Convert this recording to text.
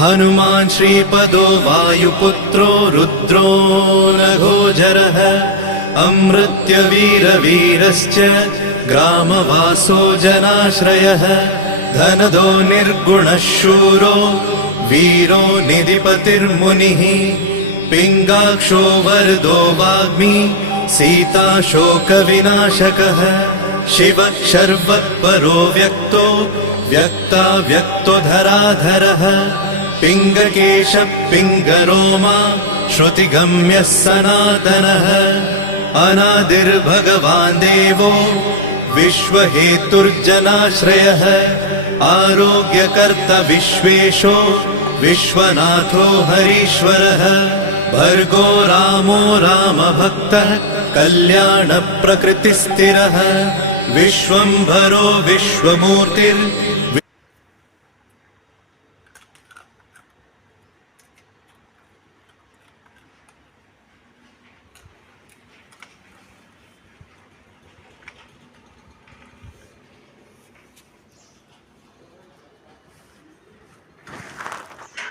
हनुमान् श्रीपदो वायुपुत्रो रुद्रो नघोजरः अमृत्यवीरवीरश्च ग्रामवासो जनाश्रयः धनदो निर्गुणः शूरो वीरो निधिपतिर्मुनिः पिङ्गाक्षो वरदो वाग्मी सीताशोकविनाशकः शिवः शर्वत्परो व्यक्तो व्यक्तो धराधरः पिङ्गकेशः पिङ्गरोमा श्रुतिगम्यः सनातनः अनादिर्भगवान् देवो विश्वहेतुर्जनाश्रयः आरोग्यकर्ता विश्वेशो विश्वनाथो हरीश्वरः भर्गो रामो रामभक्तः कल्याणप्रकृतिस्थिरः विश्वम्भरो विश्वमूर्तिर्